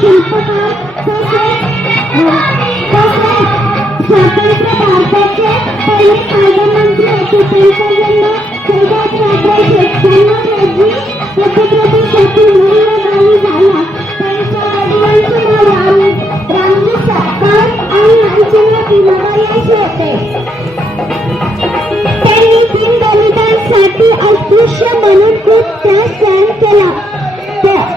शिल्पकार स्वतंत्र भारताचे पहिले कायदेमंत्री होते. त्यांचा जन्म 14 रोजी मध्य प्रदेशातील मुंबई गावी झाला. त्यांच्या वडिलांचे नाव रामजी सरकार आणि आईचे नाव भीमाबाई असे होते. त्यांनी दीनदलितांसाठी अस्पृश्य म्हणून खूप त्रास सहन केला.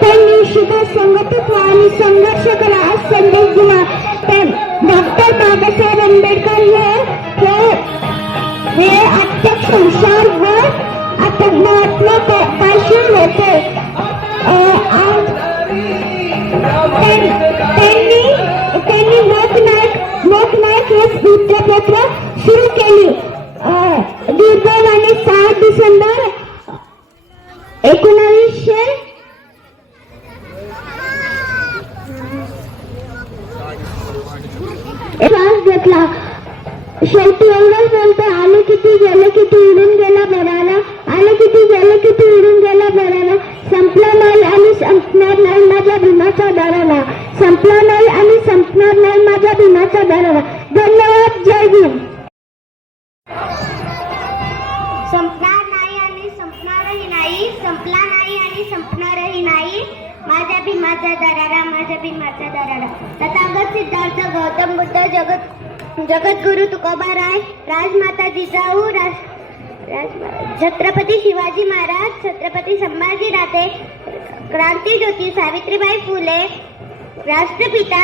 त्यांनी शिदा संघटित आणि संघर्ष करा असा संदेश दिला. डॉक्टर बाबासाहेब आंबेडकर हे अध्यक्ष हुशार व महत्वाकांक्षी होते. त्यांनी लोकनायक हे वृत्तपत्र सुरू केली. दुर्दैवाने 7 डिसेंबर 1900 घेतला. शेवटी एवढंच बोलतो, आले किती गेले किती उडून गेला बराला, आले किती गेले किती उडून गेला बराला, संपला नाही आणि संपणार नाही माझ्या भीमाचा दराला, संपला नाही आणि संपणार नाही माझ्या भीमाचा दराला. धन्यवाद. जय भीम. संपणार नाही आणि संपणारही नाही, संपला नाही आणि संपणारही नाही माझ्या भीमाचा दरारा, माझ्या भीमाचा दरारा. तथागत सिद्धार्थ गौतम बुद्ध, जगद्गुरु तुकोबाराय, राजमाता जिजाऊ, छत्रपती शिवाजी महाराज, छत्रपती संभाजी राजे, क्रांतीज्योती सावित्रीबाई फुले, राष्ट्रपिता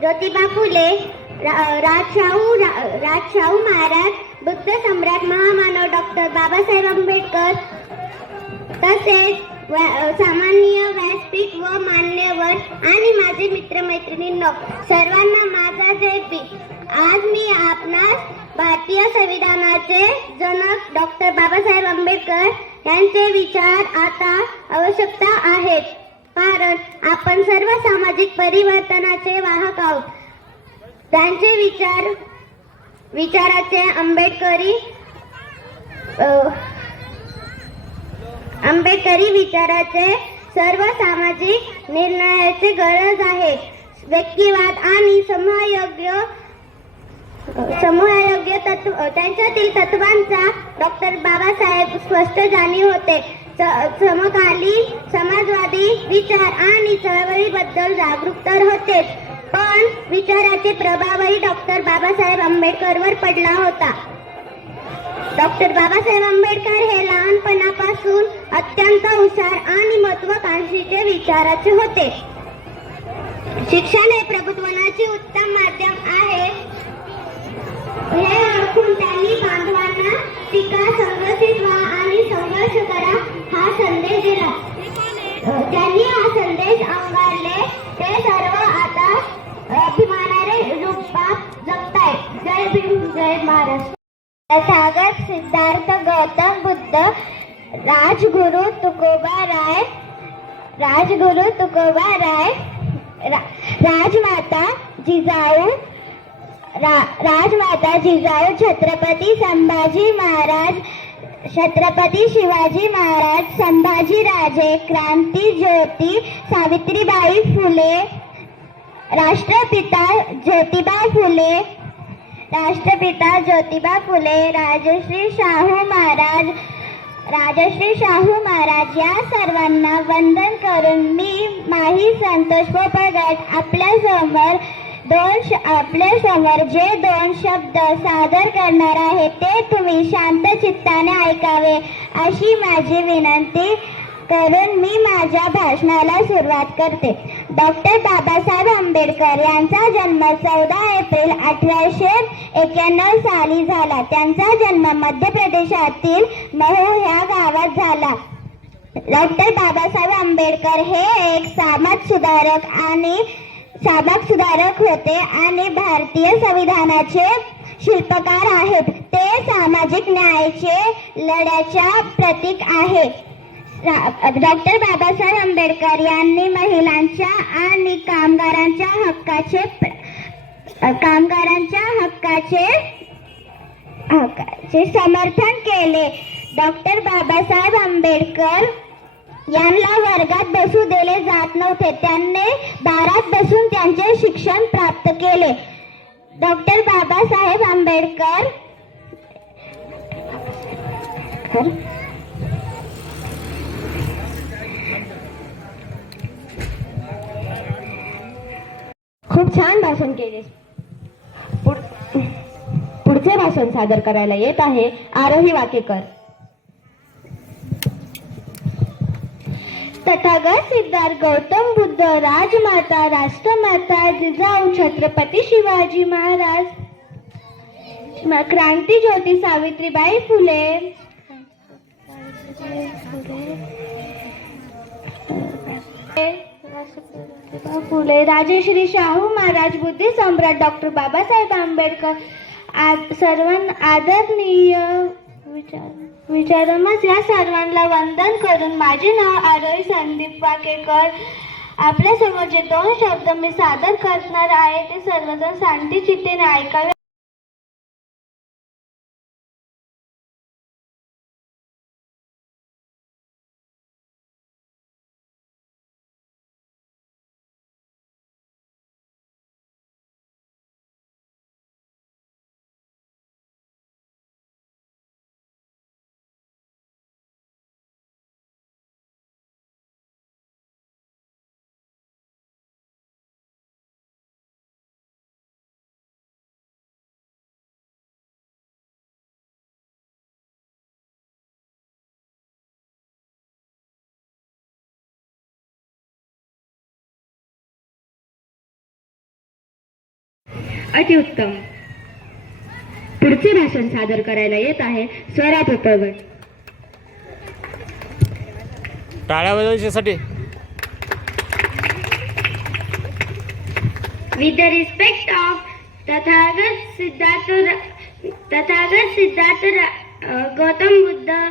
ज्योतिबा फुले, राजशाहू महाराज, बुद्ध सम्राट महामानव डॉक्टर बाबासाहेब आंबेडकर, तसेच सामान्य व्यासपीठ व मान्यवर आणि माझे मित्रमैत्रिणींनो, सर्वांना माझा जय भीम. आज मी आपणास भारतीय संविधानाचे जनक डॉक्टर बाबासाहेब आंबेडकर यांचे विचार आता आवश्यकता आहेत, कारण आपण सर्व सामाजिक परिवर्तनाचे वाहक आहोत. त्यांचे विचाराचे आंबेडकरी विचाराचे सर्व सामाजिक निर्णयाची गरज आहे. व्यक्तिवाद आणि समूहयोग्य त्यांच्यातील तत्वांचा डॉक्टर बाबासाहेब स्पष्ट जाणीव होते. समकालीन समाजवादी विचार आणि चळवळीबद्दल जागरूक तर होतेच, पण विचाराचे प्रभावही डॉक्टर बाबासाहेब आंबेडकरवर पडला होता. डॉक्टर बाबासाहेब आंबेडकर हे लहानपणापासून अत्यंत हुशार आणि महत्वाकांक्षीचे विचाराचे होते. शिक्षण हे प्रभुत्वाचे उत्तम माध्यम आहे हे ओळखून त्यांनी बांधवांना टीका, संघर्षित व्हा आणि संघर्ष करा हा संदेश दिला. त्यांनी हा संदेश अंगीकारले. ते सर्व आता अभिमानाने रूपात जगतायत. जय भीम, जय महाराष्ट्र. तथागत सिद्धार्थ गौतम बुद्ध, राजगुरु तुकोबा राय, राजमाता जिजाऊ, छत्रपती संभाजी महाराज, छत्रपती शिवाजी महाराज, संभाजी राजे, क्रांतीज्योती सावित्रीबाई फुले, राष्ट्रपिता ज्योतिबा फुले, राजश्री शाहू महाराज या सर्वांना वंदन करून मी माही संतोष पोपळगट आपल्या समोर जे 2 शब्द सादर करणार आहे ते तुम्ही शांत चित्ताने ऐकावे अशी माझी विनंती करून मी माझ्या भाषणाला सुरुवात करते. डॉक्टर बाबासाहेब आंबेडकर यांचा जन्म 14 एप्रिल 1891 साली झाला. त्यांचा जन्म मध्य प्रदेशातील महू ह्या गावात झाला. डॉक्टर बाबासाहेब आंबेडकर हे एक समाज सुधारक होते आणि भारतीय संविधानाचे शिल्पकार आहेत. ते सामाजिक न्यायाचे लढ्याच्या प्रतीक आहे. डॉक्टर बाबासाहेब आंबेडकर यांनी महिलांच्या आणि कामगारांच्या हक्काचे समर्थन केले. डॉक्टर बाबासाहेब आंबेडकर यांना वर्गात बसू दिले जात नव्हते. त्यांनी दारात बसून त्यांचे शिक्षण प्राप्त केले. डॉक्टर बाबासाहेब आंबेडकर खूप छान भाषण केले. पुढचे भाषण सादर करायला येत आहे आरोही वाकेकर. तथागत सिद्धार्थ गौतम बुद्ध, राजमाता राष्ट्रमाता जिजाऊ छत्रपती शिवाजी महाराज, क्रांती ज्योती सावित्रीबाई फुले, राजश्री शाहू महाराज, बुद्धी सम्राट डॉक्टर बाबासाहेब आंबेडकर, आदरणीय विचारमस या सर्वांना वंदन करून माझे नाव आरोही संदीप वाकेकर. आपल्या समोर जे 2 शब्द मी सादर करणार आहे ते सर्वजण शांती चित्तेने ऐकावे. अतिउत्तम. पुढचे भाषण सादर करायला येत आहे स्वरा पोपळगड. टाळ्या वाजवण्यासाठी. With the respect of Tathagat Siddhartha Gautam Buddha,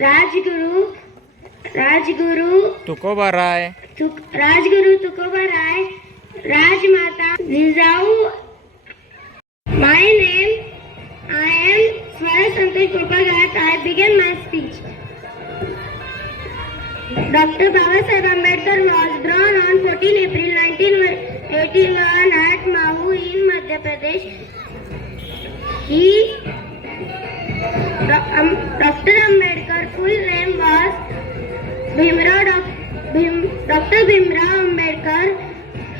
Rajguru Tukoba Rai, Rajmata Jizau. My name, I am Swara Santosh Popagat. I begin my speech. Dr. Babasaheb Ambedkar was born on 14 April 1981 at Mahu in Madhya Pradesh. Dr. Ambedkar full name was Dr. Bhimrao Ambedkar.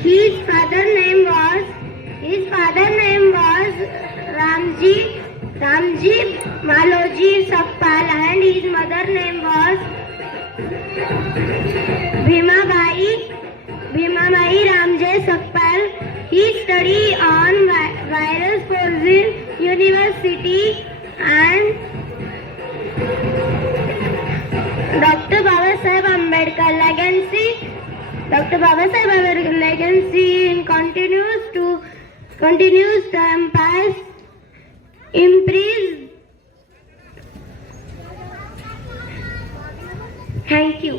His father name was Ramji Maloji Sakpal and his mother name was Bhimabai Ramjay Sakpal. He studied on Virus Forces University and Dr. Babasaheb Ambedkar legacy continues to impress. Thank you.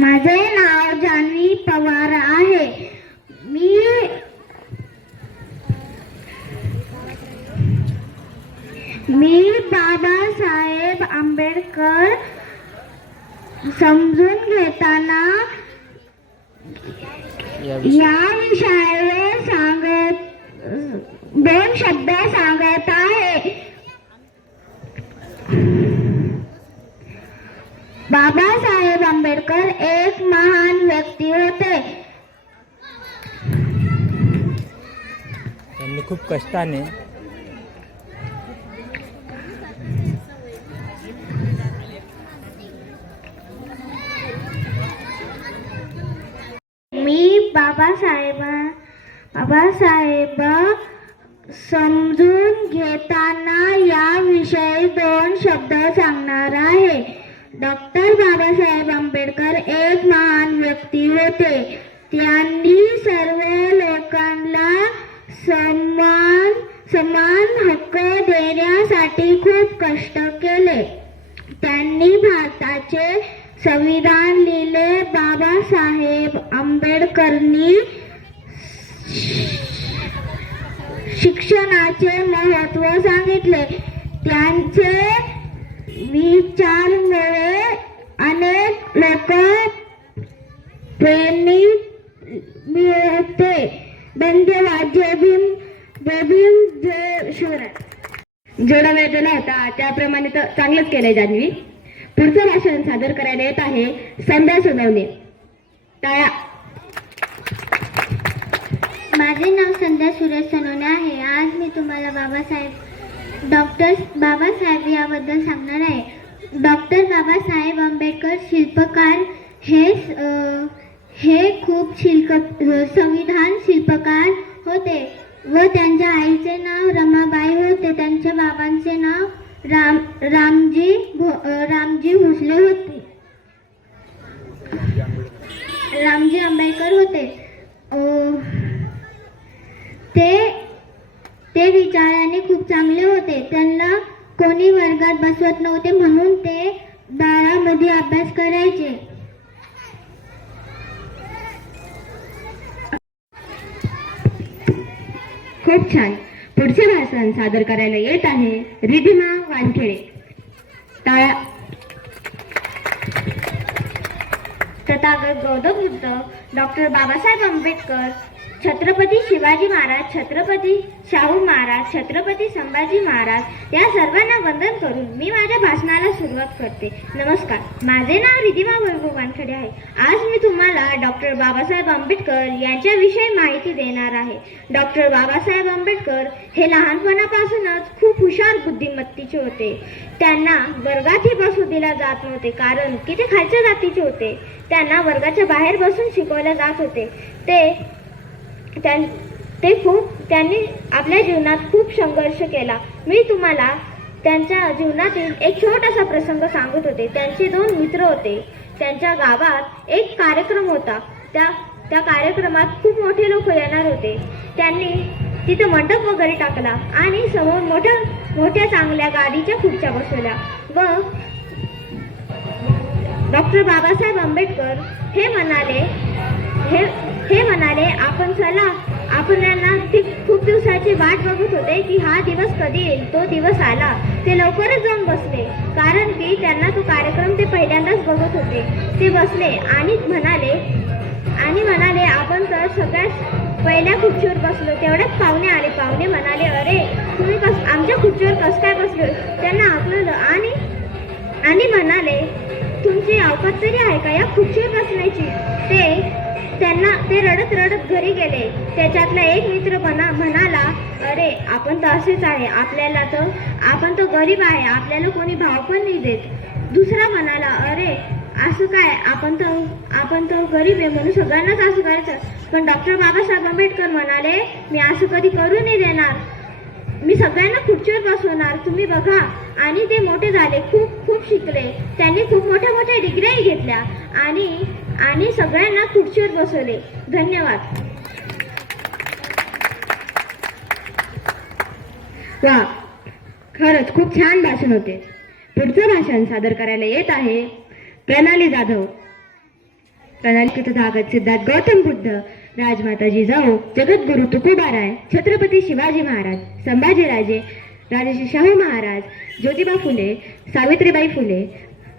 माझे नाव जान्हवी पवार आहे. मी बाबासाहेब आंबेडकर समजून घेताना या विषयावर 2 शब्द सांगत आहे. बाबासाहेब आंबेडकर एक महान व्यक्ती होते. त्यांनी खूप कष्टाने बाबासाहेब समजून घेताना याविषयी 2 शब्द सांगणार आहे. डॉक्टर बाबासाहेब आंबेडकर एक महान व्यक्ती होते. त्यांनी सर्व लोकांना समान हक्क देण्यासाठी खूप कष्ट केले. त्यांनी भारताचे संविधान लिहिले. बाबासाहेब आंबेडकरांनी शिक्षणाचे महत्त्व सांगितले. त्यांचे विचारांमुळे अनेक लोक प्रेरित मिळते. धन्यवाद. जय भीम. जय भीम. जय शिवराय. जेवढा वेळ दिला होता त्याप्रमाणे तर चांगलंच केलंय जान्हवी. पुढचं भाषण सादर करायला येत आहे संध्या सोनवणे. टाळ्या. माझे नाव संध्या सुरेश सोनवणे आहे. आज मी तुम्हाला डॉक्टर बाबासाहेब याबद्दल सांगणार आहे. डॉक्टर बाबासाहेब आंबेडकर शिल्पकार हे खूप संविधान शिल्पकार होते व त्यांच्या आईचे नाव रमाबाई होते. त्यांच्या बाबांचे नाव रामजी भोसले होते. रामजी आंबेडकर होते. ते विचाराने खूप चांगले होते. त्यांना कोणी वर्गात बसवत नव्हते म्हणून ते दारामध्ये अभ्यास करायचे. खूप छान. पुढचे भाषण सादर करायला येत आहे रिधिमा वानखेडे. टाळ्या. तथागत गौतम बुद्ध, डॉक्टर बाबासाहेब आंबेडकर, छत्रपती शिवाजी महाराज, छत्रपती शाहू महाराज, छत्रपती संभाजी महाराज या सर्वांना वंदन करून मी माझ्या भाषणाला सुरुवात करते. नमस्कार. माझे नाव रिधिमा वैभव वानखेडे आहे. आज मी तुम्हाला डॉक्टर बाबासाहेब आंबेडकर यांच्याविषयी माहिती देणार आहे. डॉक्टर बाबासाहेब आंबेडकर हे लहानपणापासूनच खूप हुशार बुद्धिमत्तेचे होते. त्यांना वर्गातही बसू दिला जात नव्हते कारण की ते खालच्या जातीचे होते. त्यांना वर्गाच्या बाहेर बसून शिकवले जात होते. त्यांनी आपल्या जीवनात खूप संघर्ष केला. मी तुम्हाला त्यांच्या जीवनातील एक छोटासा प्रसंग सांगत होते. त्यांचे 2 मित्र होते. त्यांच्या गावात एक कार्यक्रम होता. त्या कार्यक्रमात खूप मोठे लोक येणार होते. त्यांनी तिथे मंडप वगैरे टाकला आणि समोर मोठ्या चांगल्या गाडीच्या खुर्च्या बसवल्या व डॉक्टर बाबासाहेब आंबेडकर हे म्हणाले आपण यांना खूप दिवसाची वाट बघत होते की हा दिवस कधी येईल. तो दिवस आला. ते लवकरच जाऊन बसले कारण की त्यांना तो कार्यक्रम ते पहिल्यांदाच बघत होते. ते बसले आणि म्हणाले आपण तर सगळ्यात पहिल्या खुर्चीवर बसलो. तेवढ्यात पाहुणे आले. पाहुणे म्हणाले अरे तुम्ही आमच्या खुर्चीवर कसं काय बसलो. त्यांना आकललं आणि म्हणाले तुमची अवकात तरी आहे का या खुर्चीवर बसण्याची. ते रडत घरी गेले. त्याच्यातला एक मित्र म्हणाला अरे आपण तर असेच आहे. आपण तर गरीब आहे. आपल्याला कोणी भाव पण नाही देत. दुसरा म्हणाला अरे असं काय आपण तर गरीब आहे म्हणून सगळ्यांनाच असं करायचं. पण डॉक्टर बाबासाहेब आंबेडकर म्हणाले मी असं कधी करू नाही देणार. मी सगळ्यांना खुर्चीवर बसवणार. तुम्ही बघा. आणि ते मोठे झाले. खूप शिकले. त्यांनी खूप मोठ्या डिग्र्याही घेतल्या आणि सगळ्यांना खुर्चीवर बसवले. धन्यवाद. वा, खरंच खूप छान भाषण होते. पुढचं भाषण सादर करायला येत आहे प्रणाली जाधव. प्रणाली तथागत सिद्धार्थ गौतम बुद्ध, राजमाता जिजाऊ, जगद्गुरु Tukobaraya, Chhatrapati Shivaji Maharaj, Sambhajiraje, Rajarshi Shahu Maharaj, Jyotiba Phule, Savitribai Phule,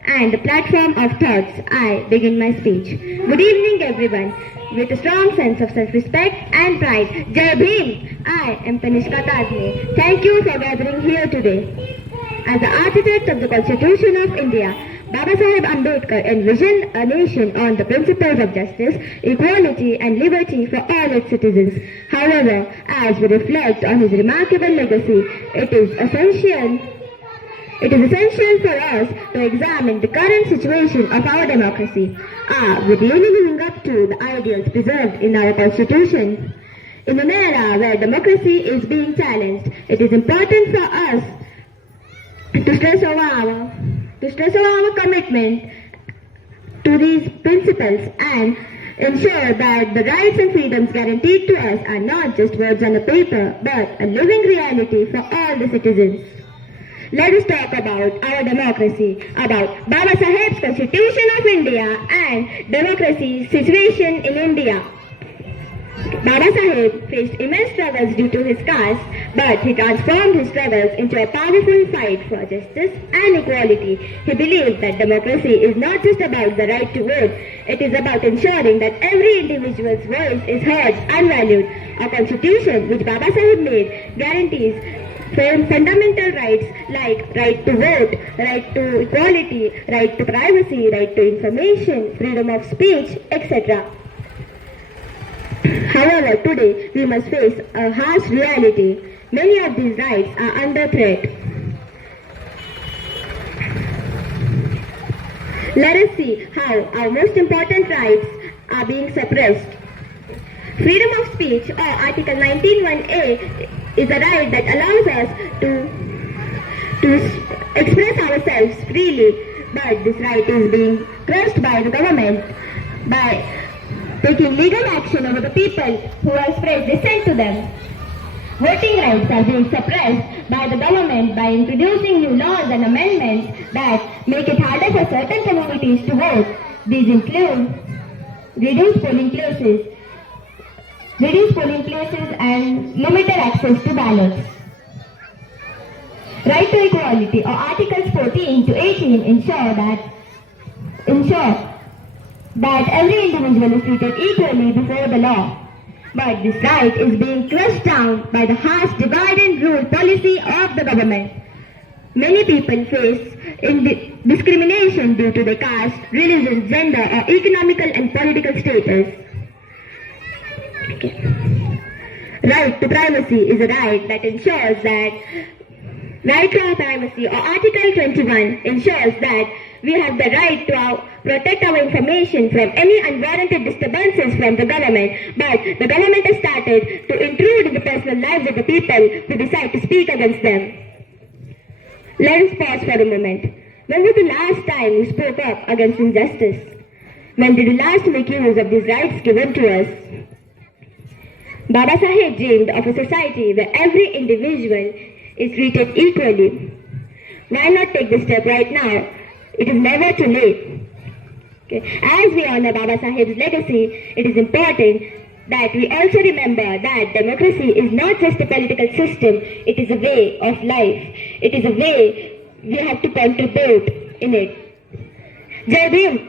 and the platform of thoughts, I begin my speech. Good evening, everyone. With a strong sense of self-respect and pride, Jai Bhim! I am Tanishka Tazme. Thank you for gathering here today. As the architect of the Constitution of India, Babasaheb Ambedkar envisioned a nation on the principles of justice, equality and liberty for all its citizens. However, as we reflect on his remarkable legacy, it is essential It is essential for us to examine the current situation of our democracy. Are we really living up to the ideals preserved in our constitution? In an era where democracy is being challenged, it is important for us to stress over our commitment to these principles and ensure that the rights and freedoms guaranteed to us are not just words on a paper but a living reality for all the citizens. Let us talk about our democracy, about Baba Saheb's Constitution of India and democracy situation in India. Baba Saheb faced immense struggles due to his caste, but he transformed his struggles into a powerful fight for justice and equality. He believed that democracy is not just about the right to vote, it is about ensuring that every individual's voice is heard and valued. Our constitution, which Baba Saheb made, guarantees fundamental rights like right to vote, right to equality, right to privacy, right to information, freedom of speech, etc. However, today we must face a harsh reality. Many of these rights are under threat. Let us see how our most important rights are being suppressed. Freedom of speech, or Article 19(1)(a), is a right that allows us to express ourselves freely, but this right is being crushed by the government by taking legal action over the people who have expressed dissent to them. Voting rights are being suppressed by the government by introducing new laws and amendments that make it harder for certain communities to vote. These include reduced polling places and limited access to ballots. Right to equality, or Articles 14 to 18 ensure that every individual is treated equally before the law. But this right is being crushed down by the harsh divide and rule policy of the government. Many people face discrimination due to their caste, religion, gender, or economical and political status. Right to privacy is a right that ensures that right to our privacy, or Article 21 ensures that we have the right to protect our information from any unwarranted disturbances from the government, but the government has started to intrude in the personal lives of the people who decide to speak against them. Let us pause for a moment. When was the last time you spoke up against injustice? When did you last make use of these rights given to us? Baba Saheb dreamed of a society where every individual is treated equally. Why not take this step right now? It is never too late. Okay. As we honor Baba Saheb's legacy, it is important that we also remember that democracy is not just a political system, it is a way of life. It is a way we have to contribute in it. Jai Bhim!